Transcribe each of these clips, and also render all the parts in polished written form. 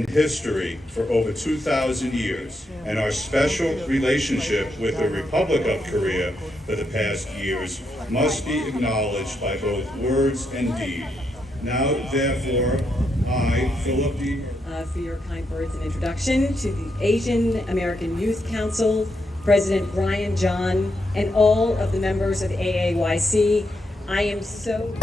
and history for over 2,000 years, and our special relationship with the Republic of Korea for the past years must be acknowledged by both words and deed. Now, therefore, I, Philip D. For your kind words and introduction to the Asian American Youth Council, President Brian John, and all of the members of AAYC. I am so...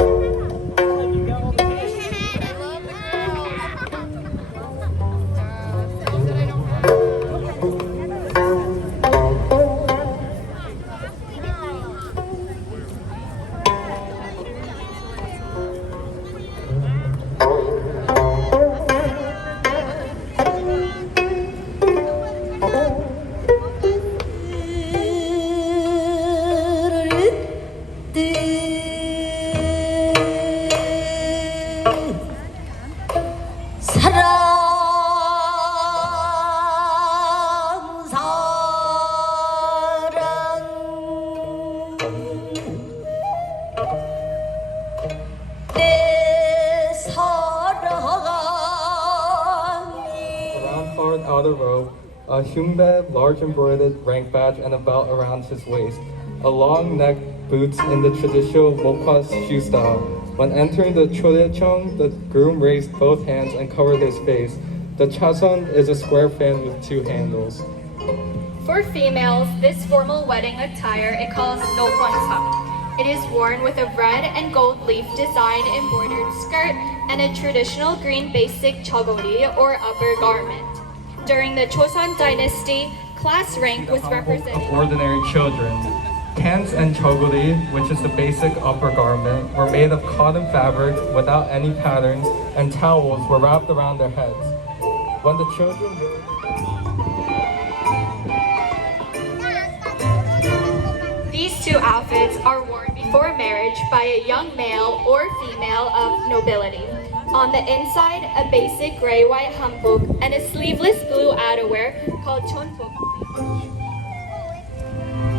outer robe, a humbe, large embroidered rank badge and a belt around his waist, a long neck boots in the traditional Mokwa's shoe style. When entering the chorecheong, the groom raised both hands and covered his face. The chason is a square fan with two handles. For females, this formal wedding attire is called nokwansam. It is worn with a red and gold leaf design embroidered skirt and a traditional green basic chogori or upper garment. During the Joseon dynasty, class rank was represented. Ordinary children. Pants and chogori, which is the basic upper garment, were made of cotton fabric without any patterns, and towels were wrapped around their heads. When the children These two outfits are worn before marriage by a young male or female of nobility. On the inside, a basic gray-white hanbok and a sleeveless blue outerwear called chonbok.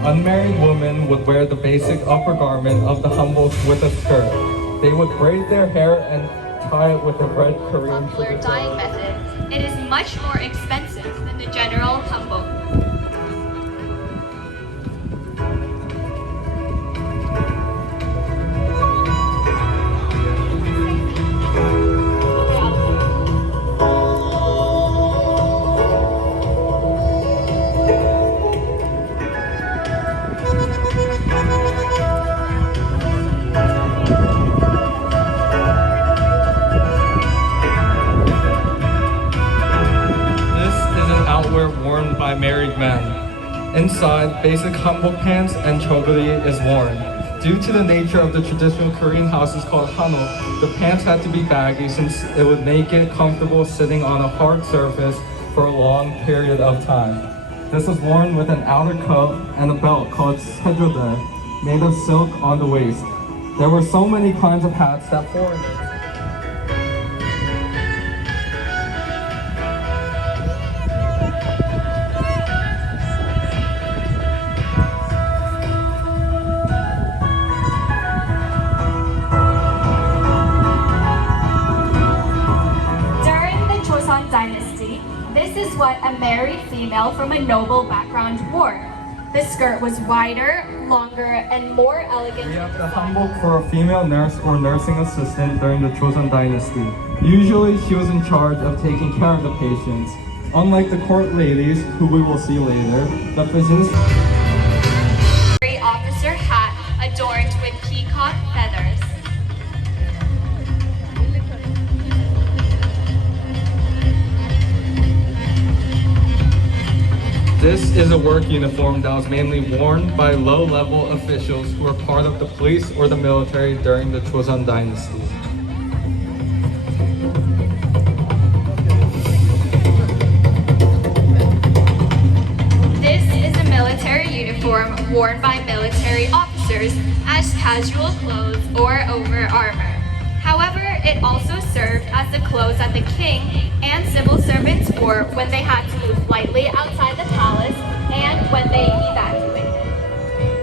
Unmarried women would wear the basic upper garment of the hanbok with a skirt. They would braid their hair and tie it with a red Korean Popular dyeing method. It is much more expensive than the general hanbok. Worn by married men. Inside, basic hanbok pants and chogori is worn. Due to the nature of the traditional Korean houses called hanok, the pants had to be baggy since it would make it comfortable sitting on a hard surface for a long period of time. This was worn with an outer coat and a belt called sejeode, made of silk on the waist. There were so many kinds of hats that foreigners dynasty, this is what a married female from a noble background wore. The skirt was wider, longer, and more elegant. We have the hanbok for a female nurse or nursing assistant during the Joseon dynasty. Usually she was in charge of taking care of the patients. Unlike the court ladies, who we will see later, the physician officer hat adorned with peacock feathers. This is a work uniform that was mainly worn by low-level officials who were part of the police or the military during the Joseon dynasty. This is a military uniform worn by military officers as casual clothes or over armor. However, it also served as the clothes that the king and civil servants wore when they had to move lightly outside the palace and when they evacuated.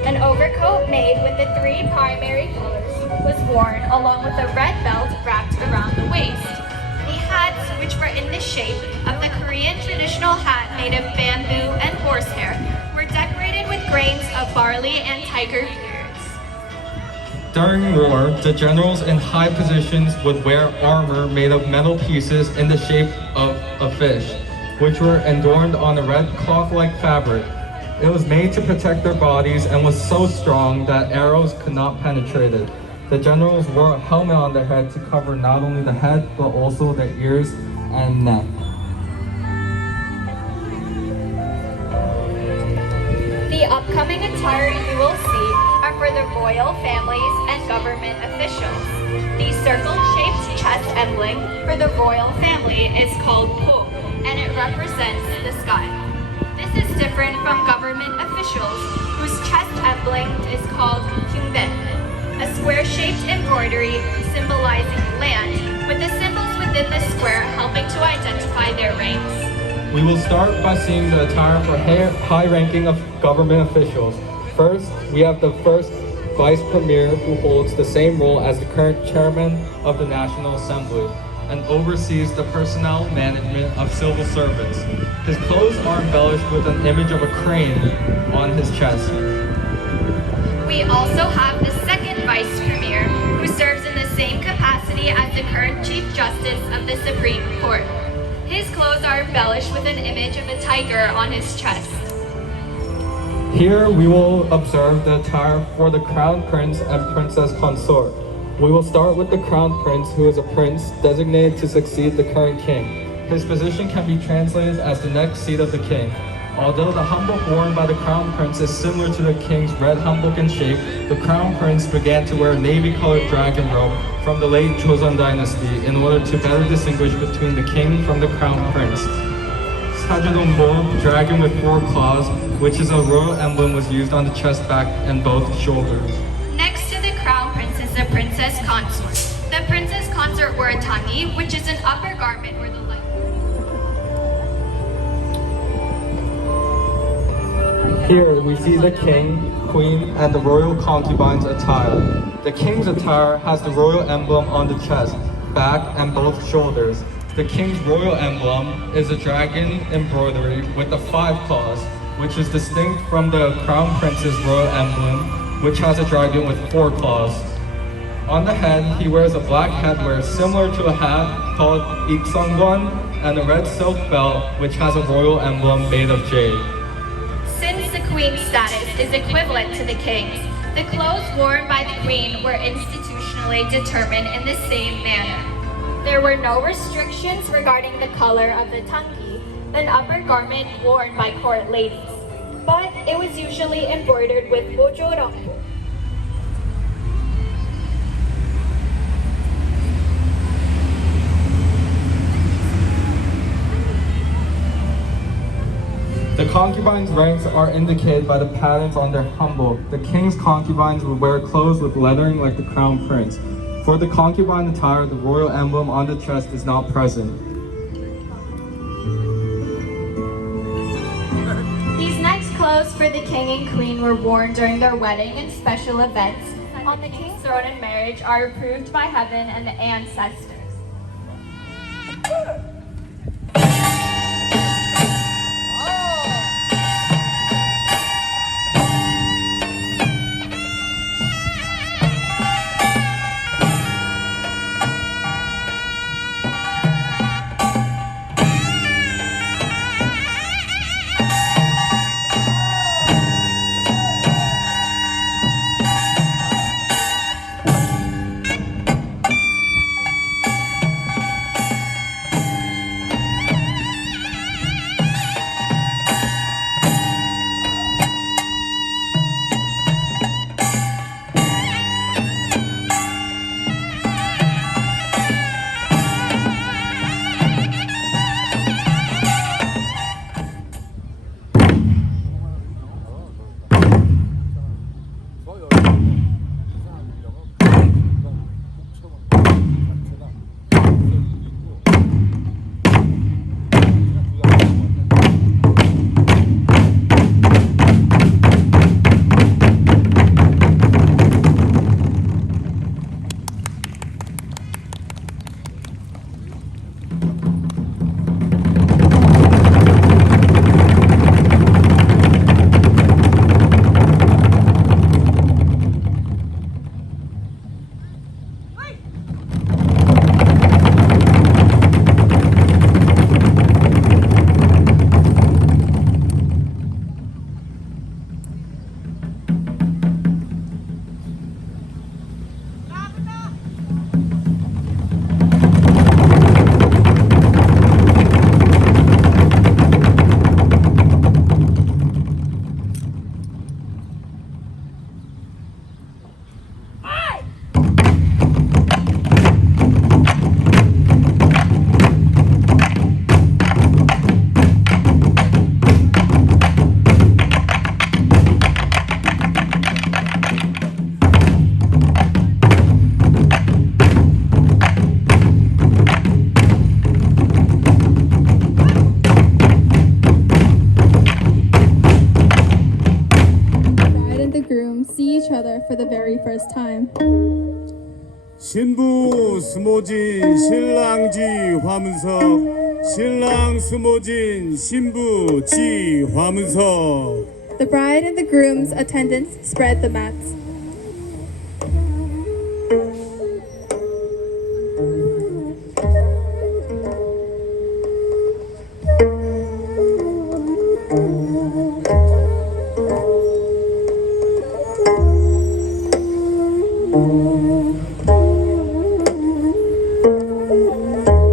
An overcoat made with the three primary colors was worn along with a red belt wrapped around the waist. The hats which were in the shape of the Korean traditional hat made of bamboo and horsehair, were decorated with grains of barley and tiger beards. During war, the generals in high positions would wear armor made of metal pieces in the shape of a fish, which were adorned on a red cloth-like fabric. It was made to protect their bodies and was so strong that arrows could not penetrate it. The generals wore a helmet on their head to cover not only the head, but also their ears and neck. The upcoming attire you will see are for the royal families and government officials. The circle-shaped chest emblem for the royal family is called Po, and it represents the sky. This is different from government officials, whose chest emblem is called Kyungbae, a square-shaped embroidery symbolizing land, with the symbols within the square helping to identify their ranks. We will start by seeing the attire for high-ranking of government officials. First, we have the first vice premier, who holds the same role as the current chairman of the National Assembly and oversees the personnel management of civil servants. His clothes are embellished with an image of a crane on his chest. We also have the second vice premier, who serves in the same capacity as the current Chief Justice of the Supreme Court. His clothes are embellished with an image of a tiger on his chest. Here we will observe the attire for the Crown Prince and Princess Consort. We will start with the Crown Prince, who is a prince designated to succeed the current king. His position can be translated as the next seat of the king. Although the hanbok worn by the Crown Prince is similar to the king's red hanbok in shape, the Crown Prince began to wear a navy-colored dragon robe from the late Joseon dynasty in order to better distinguish between the king from the Crown Prince. Sajedombo, dragon with 4 claws, which is a royal emblem, was used on the chest, back, and both shoulders. Next to the Crown Prince is the Princess Consort. The Princess Consort wore a tangi, which is an upper garment where the light. Here we see the king, queen, and the royal concubine's attire. The king's attire has the royal emblem on the chest, back, and both shoulders. The king's royal emblem is a dragon embroidery with the 5 claws, which is distinct from the Crown Prince's royal emblem, which has a dragon with 4 claws. On the head, he wears a black headwear similar to a hat called Iksangwan, and a red silk belt, which has a royal emblem made of jade. Since the queen's status is equivalent to the king's, the clothes worn by the queen were institutionally determined in the same manner. There were no restrictions regarding the color of the tangi, an upper garment worn by court ladies, but it was usually embroidered with bojorong. The concubines' ranks are indicated by the patterns on their hanbok. The king's concubines would wear clothes with lettering like the Crown Prince. For the concubine attire, the royal emblem on the chest is not present. These next clothes for the king and queen were worn during their wedding and special events on the king's throne and marriage are approved by heaven and the ancestors. for the very first time. 신부 스모진 신랑지 화문석, 신랑 스모진 신부지 화문석. The bride and the groom's attendants spread the mats.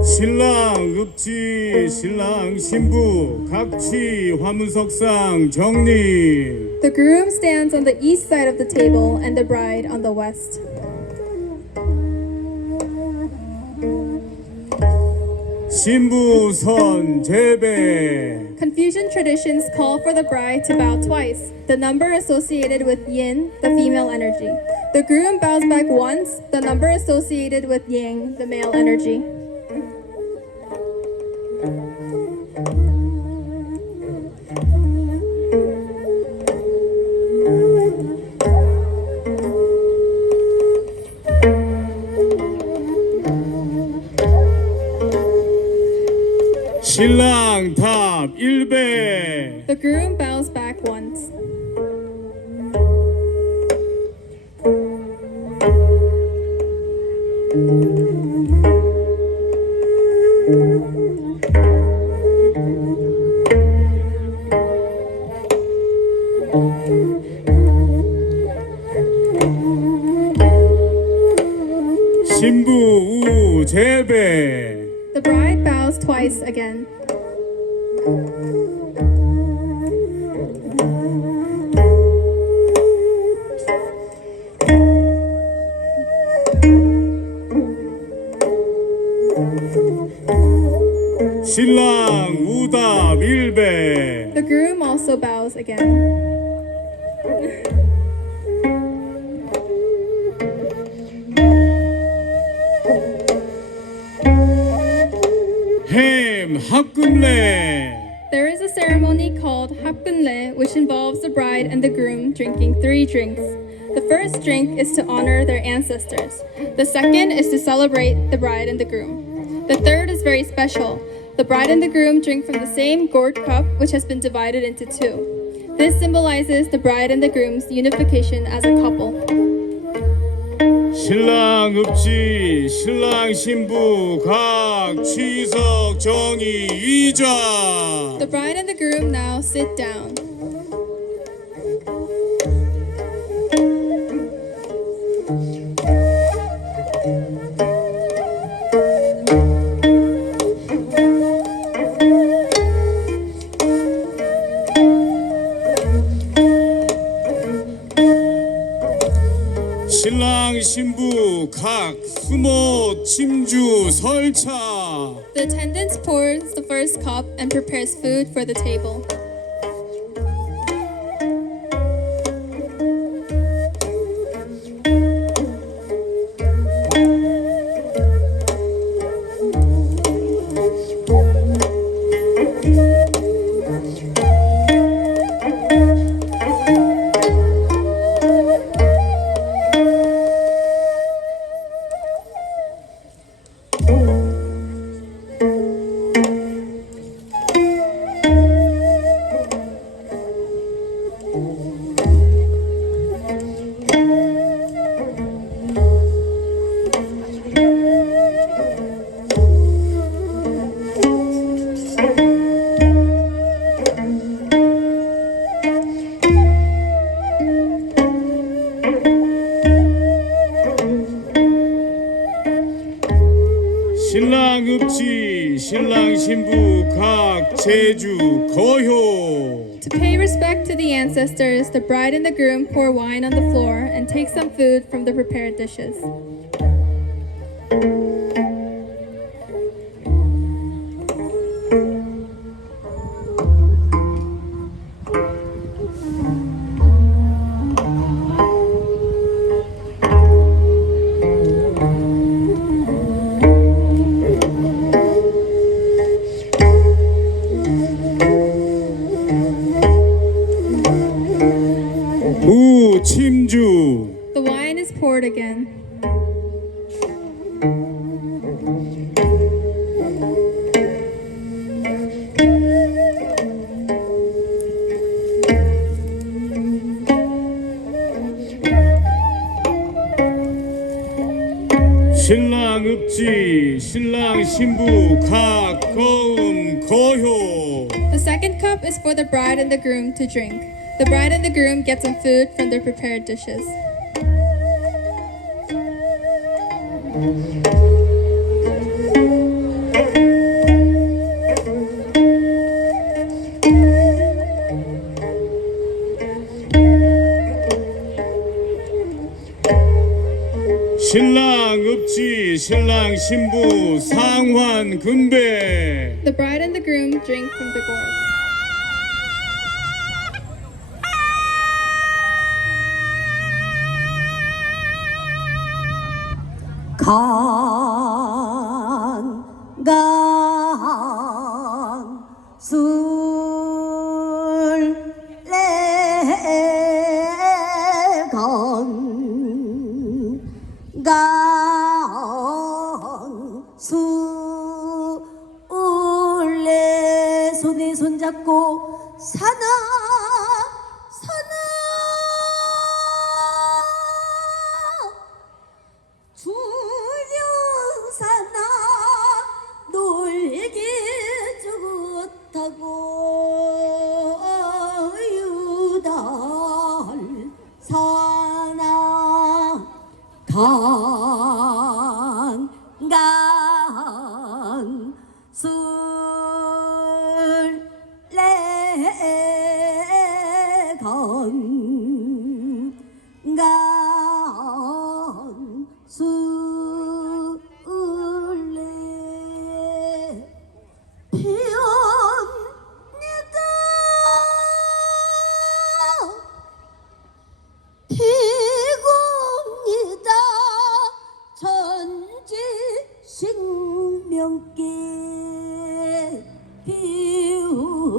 신랑 읍지 신랑 신부 각지 화문석상 정리. The groom stands on the east side of the table and the bride on the west. 신부 선 제배. Confucian traditions call for the bride to bow twice, the number associated with yin, the female energy. The groom bows back once, the number associated with yang, the male energy. 신랑 답 1배. The groom bows back once. 신부 우 제배. The bride bows twice again. 신랑 우답 1배. The groom also bows again. 햄 합금례. There is a ceremony called hapkunle, which involves the bride and the groom drinking 3 drinks. The first drink is to honor their ancestors. The second is to celebrate the bride and the groom. The third is very special. The bride and the groom drink from the same gourd cup, which has been divided into 2. This symbolizes the bride and the groom's unification as a couple. 신랑 읍지 신랑 신부 각 취석 정의 의자. The bride and the groom now sit down. 신랑 신부 각 수모 침주 설차. The attendant pours the first cup and prepares food for the table. 신랑 읍지 신랑 신부 각 제주 거효. To pay respect to the ancestors, the bride and the groom pour wine on the floor and take some food from the prepared dishes. 우 침주. The wine is poured again. 신랑 읍지 신랑 신부 각거음 거효. The second cup is for the bride and the groom to drink. The bride and the groom get some food from their prepared dishes. 신랑 읍지 신랑 신부 상환 금배. The bride and the groom drink from the gourd. 강술래 손에 손잡고 사나 주령사나 놀게 좋다고 유달 사나 강술래 피옵니다 피고입니다 천지 신명께 피웁니다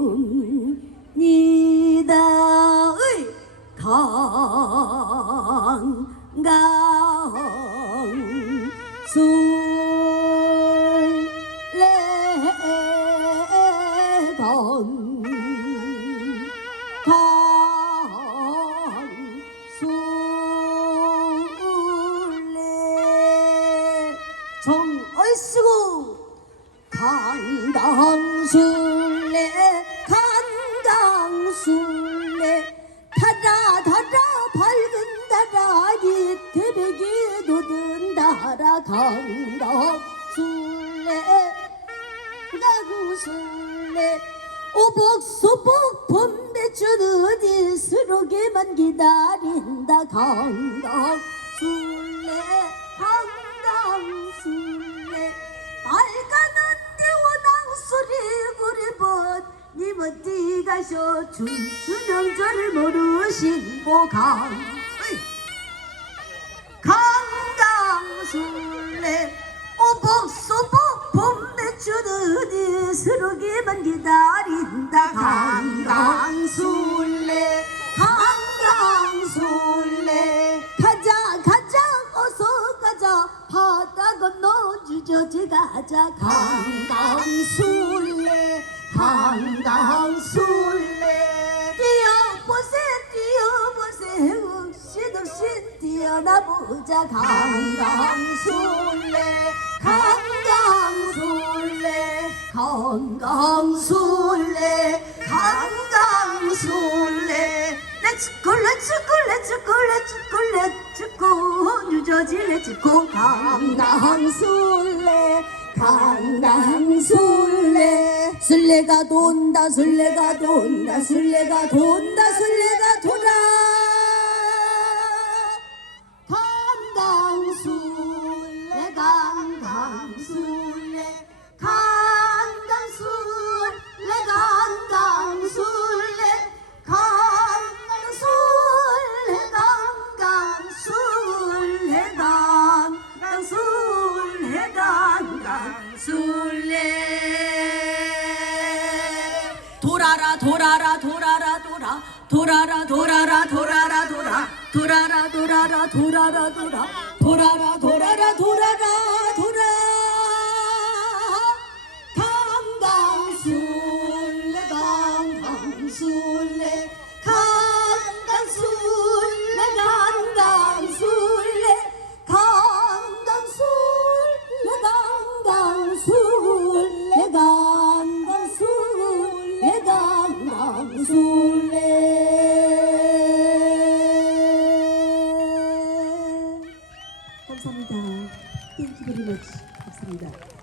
정얼쓰고 강강술래 달아 밝은 달아 이 태백이 돋은 달아 강강술래 오복소복 봄배추는 이스로게만 기다린다 강강술래 빨간 언니 원앙소리 구리벗 님은 띠가셔 춘추명절을 모르시고 강강술래 오복소복 봄배추는 이스로게만 기다린다 강강술래 가자 어서 가자 바다 건너 주저지 가자 강강술래 뛰어보세 욱신욱신 뛰어나보자 강강술래 렛츠고 뉴저지 렛츠고 강강술래 술래가 돈다 돌아 돌아라 돌아라 돌아라 돌아라 돌아 돌아라 돌아라 돌아라 돌아 강강술래 강강술래 강강술래 강강술래 강강술래 강강술래 강강술래 감사합니다. Thank you very much. 감사합니다.